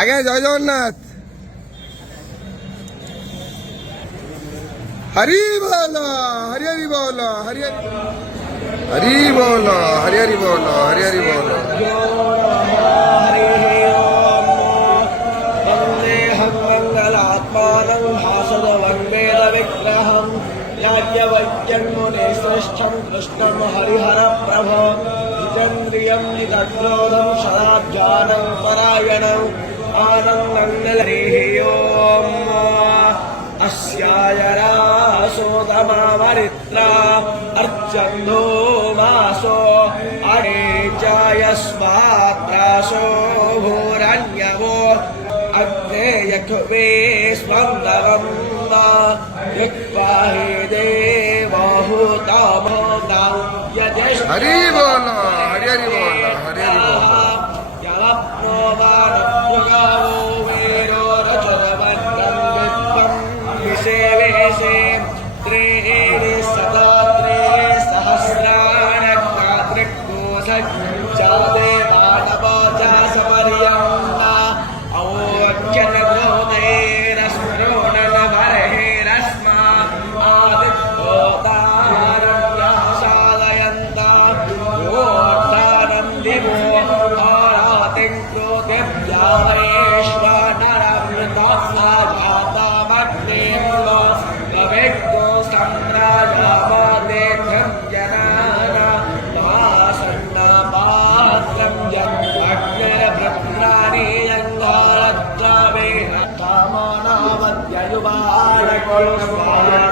আগে জয় জগন্নাথ। হরি বল হরি হরি বল হরি হরি বল হরি হরি বল হরি হরি বল। वन्देऽहं मङ्गलात्मानं भासवन्वेदविग्रहं याज्ञवल्क्यन्मुनिश्रेष्ठं कृष्णं हरिहरप्रभो जितेन्द्रियं जितक्रोधं सदाज्ञानं परायणम् आनन्दं निलहरिः अस्याय रासोदमामरित्रा अर्चन्धो मासो अरेचायस्वात्रासो भूरण्यवो अग्ने यक्ष्वे स्पन्दवं यक्पाहि देवहूतमो यजेष्ठ हरि बोल हरि हरि बोल हरि हरि बोल। याप्नो वानभ्युगावो वीरो रचनवन्तं विद्वं विषेवेशे त्रीणि सदा त्रिसहस्राणि देवानवोजा सपर्यन्ता अवोच्यनग्रोधैरस्मृणनभरैरस्मा आदित्योतारण्यः साधयन्ता योद्धानं दिवो आरातिं क्रोधिभ्या वैश्वानरमृताघातामग्निं कविग्नो सम्राजामादेभ्यं जनाना महासन्नापात्रं यज्ञर्भद्राणि यङ्गारज्जावे कामनामद्ययुवारको स्वाहा